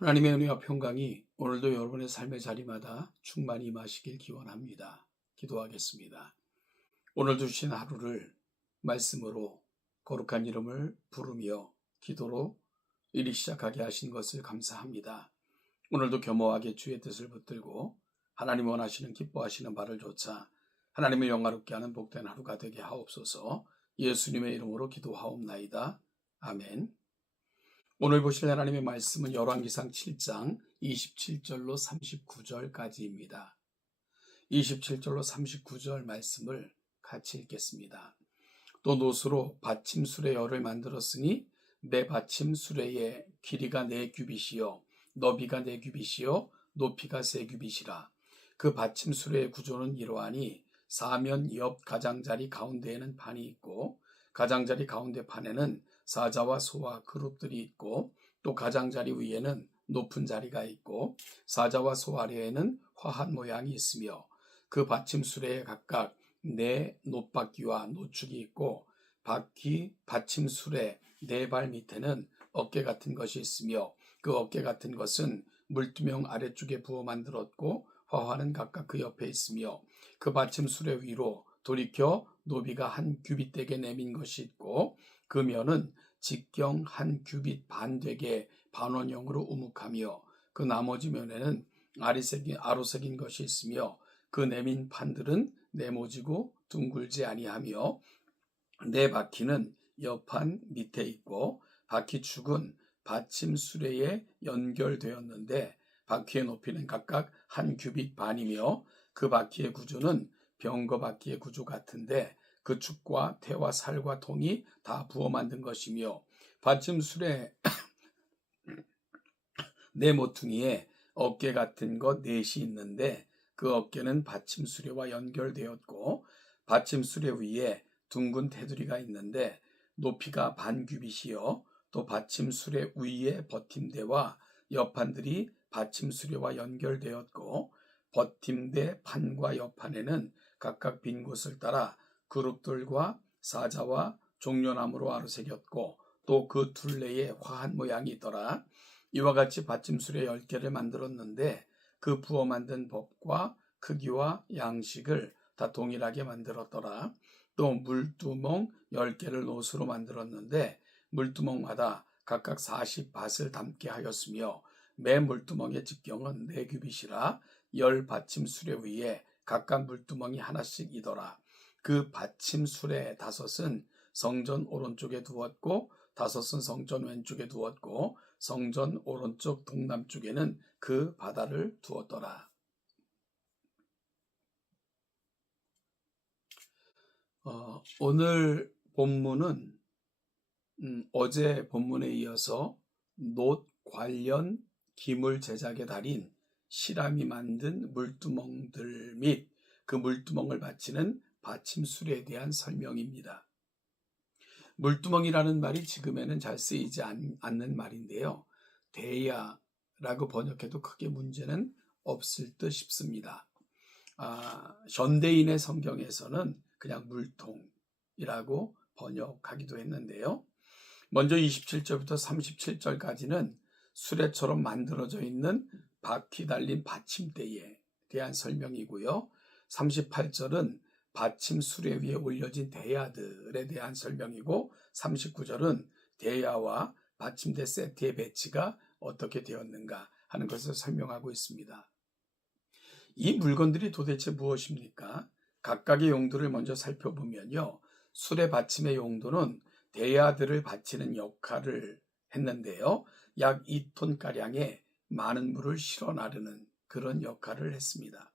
하나님의 은혜와 평강이 오늘도 여러분의 삶의 자리마다 충만히 임하시길 기원합니다. 기도하겠습니다. 오늘도 주신 하루를 말씀으로 거룩한 이름을 부르며 기도로 일이 시작하게 하신 것을 감사합니다. 오늘도 겸허하게 주의 뜻을 붙들고 하나님 원하시는 기뻐하시는 바를 좇아 하나님을 영화롭게 하는 복된 하루가 되게 하옵소서. 예수님의 이름으로 기도하옵나이다. 아멘. 오늘 보실 하나님의 말씀은 열왕기상 7장 27절로 39절까지입니다. 27절로 39절 말씀을 같이 읽겠습니다. 또 노수로 받침 수레열을 만들었으니 매 받침 수레의 길이가 4규빗이요 너비가 4규빗이요 높이가 3규빗이라. 그 받침 수레의 구조는 이러하니 사면 옆 가장자리 가운데에는 판이 있고 가장자리 가운데 판에는 사자와 소와 그룹들이 있고 또 가장자리 위에는 높은 자리가 있고 사자와 소 아래에는 화한 모양이 있으며 그 받침 수레에 각각 4 놋바퀴와 노축이 있고 바퀴 받침 수레 4발 밑에는 어깨 같은 것이 있으며 그 어깨 같은 것은 물두멍 아래쪽에 부어 만들었고 화환은 각각 그 옆에 있으며 그 받침 수레 위로 돌이켜 노비가 1규빗되게 내민 것이 있고 그 면은 직경 1규빗 반 되게 반원형으로 우묵하며 그 나머지 면에는 아로 새긴 것이 있으며 그 내민 판들은 네모지고 둥글지 아니하며 4바퀴는 옆판 밑에 있고 바퀴축은 받침 수레에 연결되었는데 바퀴의 높이는 각각 1규빗 반이며 그 바퀴의 구조는 병거 바퀴의 구조 같은데 그 축과 태와 살과 통이 다 부어 만든 것이며 받침 수레 4모퉁이에 어깨 같은 것 4이 있는데 그 어깨는 받침 수레와 연결되었고 받침 수레 위에 둥근 테두리가 있는데 높이가 반규빗이요 또 받침 수레 위에 버팀대와 옆판들이 받침 수레와 연결되었고 버팀대 판과 옆판에는 각각 빈 곳을 따라 그룹들과 사자와 종려나무로 아로새겼고 또 그 둘레에 화한 모양이 있더라. 이와 같이 받침 수레 10개를 만들었는데 그 부어 만든 법과 크기와 양식을 다 동일하게 만들었더라. 또 물두멍 10개를 노수로 만들었는데 물두멍마다 각각 40밭을 담게 하였으며 매 물두멍의 직경은 4규빗이라 10받침 수레 위에 각각 물두멍이 하나씩이더라. 그 받침 수레 5은 성전 오른쪽에 두었고 5은 성전 왼쪽에 두었고 성전 오른쪽 동남쪽에는 그 바다를 두었더라. 오늘 본문은 어제 본문에 이어서 놋 관련 기물 제작의 달인 시람이 만든 물두멍들 및 그 물두멍을 받치는 받침 수레에 대한 설명입니다. 물두멍이라는 말이 지금에는 잘 쓰이지 않는 말인데요. 대야라고 번역해도 크게 문제는 없을 듯 싶습니다. 현대인의 성경에서는 그냥 물통이라고 번역하기도 했는데요. 먼저 27절부터 37절까지는 수레처럼 만들어져 있는 바퀴 달린 받침대에 대한 설명이고요. 38절은 받침 수레 위에 올려진 대야들에 대한 설명이고 39절은 대야와 받침대 세트의 배치가 어떻게 되었는가 하는 것을 설명하고 있습니다. 이 물건들이 도대체 무엇입니까? 각각의 용도를 먼저 살펴보면요. 수레 받침의 용도는 대야들을 받치는 역할을 했는데요. 약 2톤가량의 많은 물을 실어 나르는 그런 역할을 했습니다.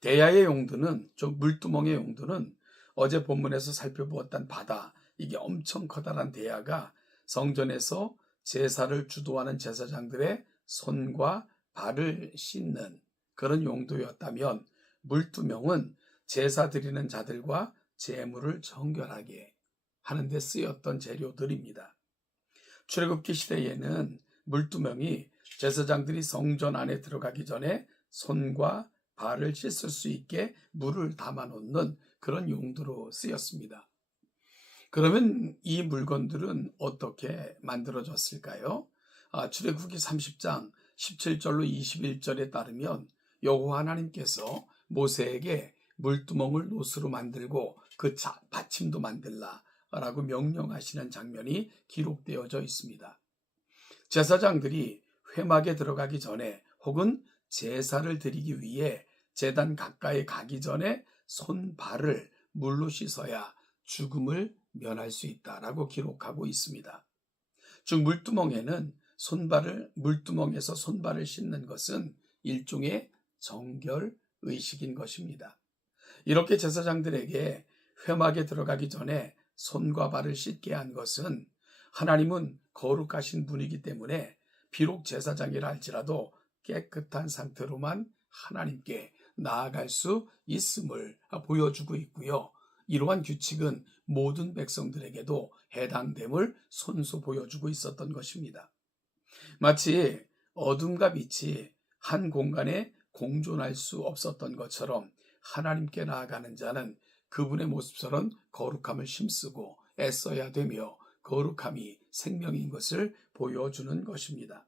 대야의 용도는, 물두멍의 용도는 어제 본문에서 살펴보았던 바다, 이게 엄청 커다란 대야가 성전에서 제사를 주도하는 제사장들의 손과 발을 씻는 그런 용도였다면 물두멍은 제사 드리는 자들과 제물을 정결하게 하는 데 쓰였던 재료들입니다. 출애굽기 시대에는 물두멍이 제사장들이 성전 안에 들어가기 전에 손과 발을 씻을 수 있게 물을 담아 놓는 그런 용도로 쓰였습니다. 그러면 이 물건들은 어떻게 만들어졌을까요? 출애굽기 30장 17절로 21절에 따르면 여호와 하나님께서 모세에게 물두멍을 노스로 만들고 그 받침도 만들라 라고 명령하시는 장면이 기록되어져 있습니다. 제사장들이 회막에 들어가기 전에 혹은 제사를 드리기 위해 제단 가까이 가기 전에 손발을 물로 씻어야 죽음을 면할 수 있다라고 기록하고 있습니다. 즉 물두멍에는 물두멍에서 손발을 씻는 것은 일종의 정결 의식인 것입니다. 이렇게 제사장들에게 회막에 들어가기 전에 손과 발을 씻게 한 것은 하나님은 거룩하신 분이기 때문에 비록 제사장이라 할지라도 깨끗한 상태로만 하나님께 나아갈 수 있음을 보여주고 있고요. 이러한 규칙은 모든 백성들에게도 해당됨을 손수 보여주고 있었던 것입니다. 마치 어둠과 빛이 한 공간에 공존할 수 없었던 것처럼 하나님께 나아가는 자는 그분의 모습처럼 거룩함을 힘쓰고 애써야 되며 거룩함이 생명인 것을 보여주는 것입니다.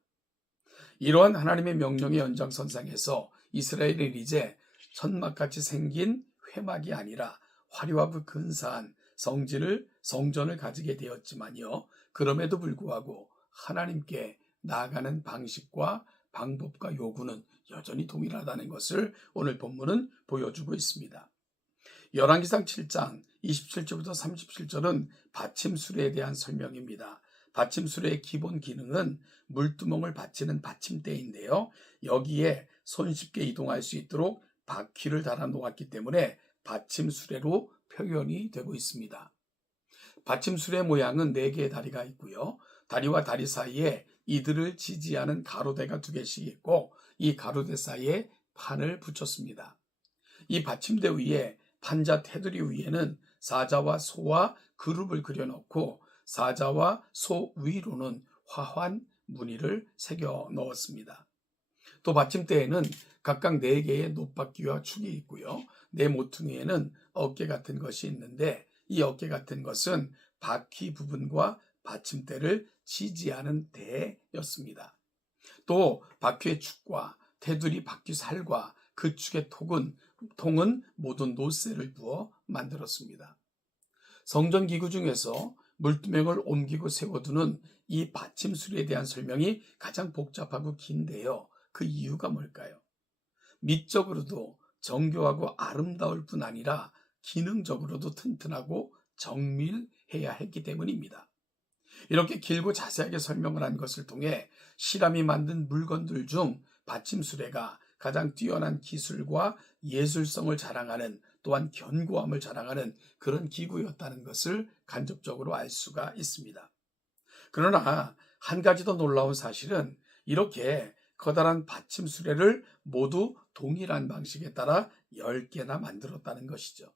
이러한 하나님의 명령의 연장선상에서 이스라엘은 이제 천막같이 생긴 회막이 아니라 화려하고 근사한 성전을 가지게 되었지만요. 그럼에도 불구하고 하나님께 나아가는 방식과 방법과 요구는 여전히 동일하다는 것을 오늘 본문은 보여주고 있습니다. 열왕기상 7장 27절부터 37절은 받침수레에 대한 설명입니다. 받침수레의 기본 기능은 물두멍을 받치는 받침대인데요. 여기에 손쉽게 이동할 수 있도록 바퀴를 달아 놓았기 때문에 받침수레로 표현이 되고 있습니다. 받침수레 모양은 4개의 다리가 있고요. 다리와 다리 사이에 이들을 지지하는 가로대가 2개씩 있고 이 가로대 사이에 판을 붙였습니다. 이 받침대 위에 판자 테두리 위에는 사자와 소와 그룹을 그려놓고 사자와 소 위로는 화환 무늬를 새겨 넣었습니다. 또 받침대에는 각각 4개의 놋바퀴와 축이 있고요. 네 모퉁이에는 어깨 같은 것이 있는데 이 어깨 같은 것은 바퀴 부분과 받침대를 지지하는 대였습니다. 또 바퀴의 축과 테두리 바퀴 살과 그 축의 통은 모든 노쇠를 부어 만들었습니다. 성전 기구 중에서 물두멍을 옮기고 세워두는 이 받침수리에 대한 설명이 가장 복잡하고 긴데요. 그 이유가 뭘까요? 미적으로도 정교하고 아름다울 뿐 아니라 기능적으로도 튼튼하고 정밀해야 했기 때문입니다. 이렇게 길고 자세하게 설명을 한 것을 통해 실함이 만든 물건들 중 받침수레가 가장 뛰어난 기술과 예술성을 자랑하는 또한 견고함을 자랑하는 그런 기구였다는 것을 간접적으로 알 수가 있습니다. 그러나 한 가지 더 놀라운 사실은 이렇게 커다란 받침수레를 모두 동일한 방식에 따라 10개나 만들었다는 것이죠.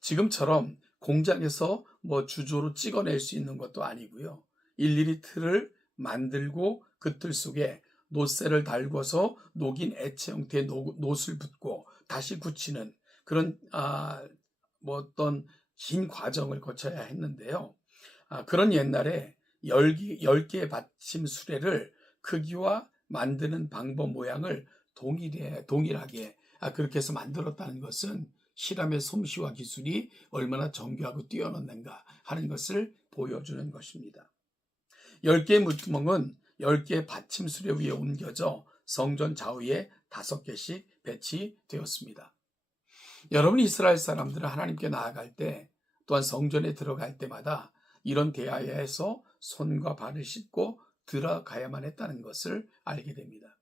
지금처럼 공장에서 주조로 찍어낼 수 있는 것도 아니고요. 일일이 틀을 만들고 그 틀 속에 노쇠를 달궈서 녹인 액체 형태의 놋을 붓고 다시 굳히는 그런 어떤 긴 과정을 거쳐야 했는데요. 그런 옛날에 10개의 받침 수레를 크기와 만드는 방법 모양을 동일하게 그렇게 해서 만들었다는 것은 실함의 솜씨와 기술이 얼마나 정교하고 뛰어났는가 하는 것을 보여주는 것입니다. 10개의 물두멍은 10개의 받침수레 위에 옮겨져 성전 좌우에 5개씩 배치되었습니다. 여러분, 이스라엘 사람들은 하나님께 나아갈 때 또한 성전에 들어갈 때마다 이런 대야에서 손과 발을 씻고 들어가야만 했다는 것을 알게 됩니다.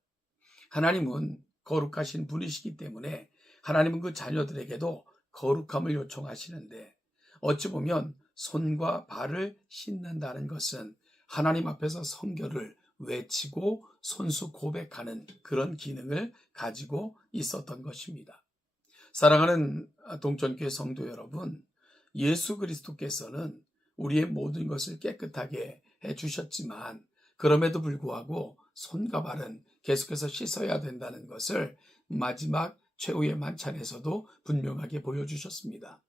하나님은 거룩하신 분이시기 때문에 하나님은 그 자녀들에게도 거룩함을 요청하시는데 어찌 보면 손과 발을 씻는다는 것은 하나님 앞에서 성결을 외치고 손수 고백하는 그런 기능을 가지고 있었던 것입니다. 사랑하는 동천교회 성도 여러분, 예수 그리스도께서는 우리의 모든 것을 깨끗하게 해주셨지만 그럼에도 불구하고 손과 발은 계속해서 씻어야 된다는 것을 마지막 최후의 만찬에서도 분명하게 보여주셨습니다.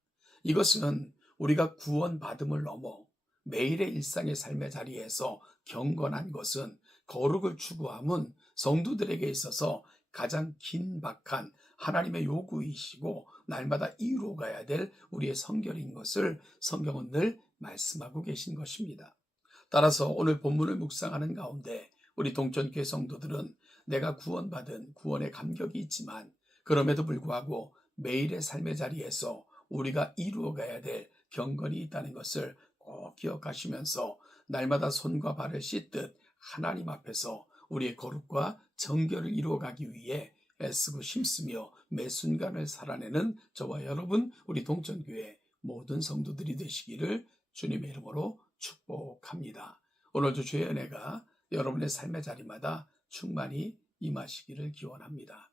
이것은 우리가 구원받음을 넘어 매일의 일상의 삶의 자리에서 경건한 것은 거룩을 추구함은 성도들에게 있어서 가장 긴박한 하나님의 요구이시고 날마다 이루어가야 될 우리의 성결인 것을 성경은 늘 말씀하고 계신 것입니다. 따라서 오늘 본문을 묵상하는 가운데 우리 동천교회 성도들은 내가 구원받은 구원의 감격이 있지만 그럼에도 불구하고 매일의 삶의 자리에서 우리가 이루어가야 될 경건이 있다는 것을 꼭 기억하시면서 날마다 손과 발을 씻듯 하나님 앞에서 우리의 거룩과 정결을 이루어가기 위해 애쓰고 힘쓰며 매 순간을 살아내는 저와 여러분 우리 동천교회 모든 성도들이 되시기를 주님의 이름으로 축복합니다. 오늘도 주의 은혜가 여러분의 삶의 자리마다 충만히 임하시기를 기원합니다.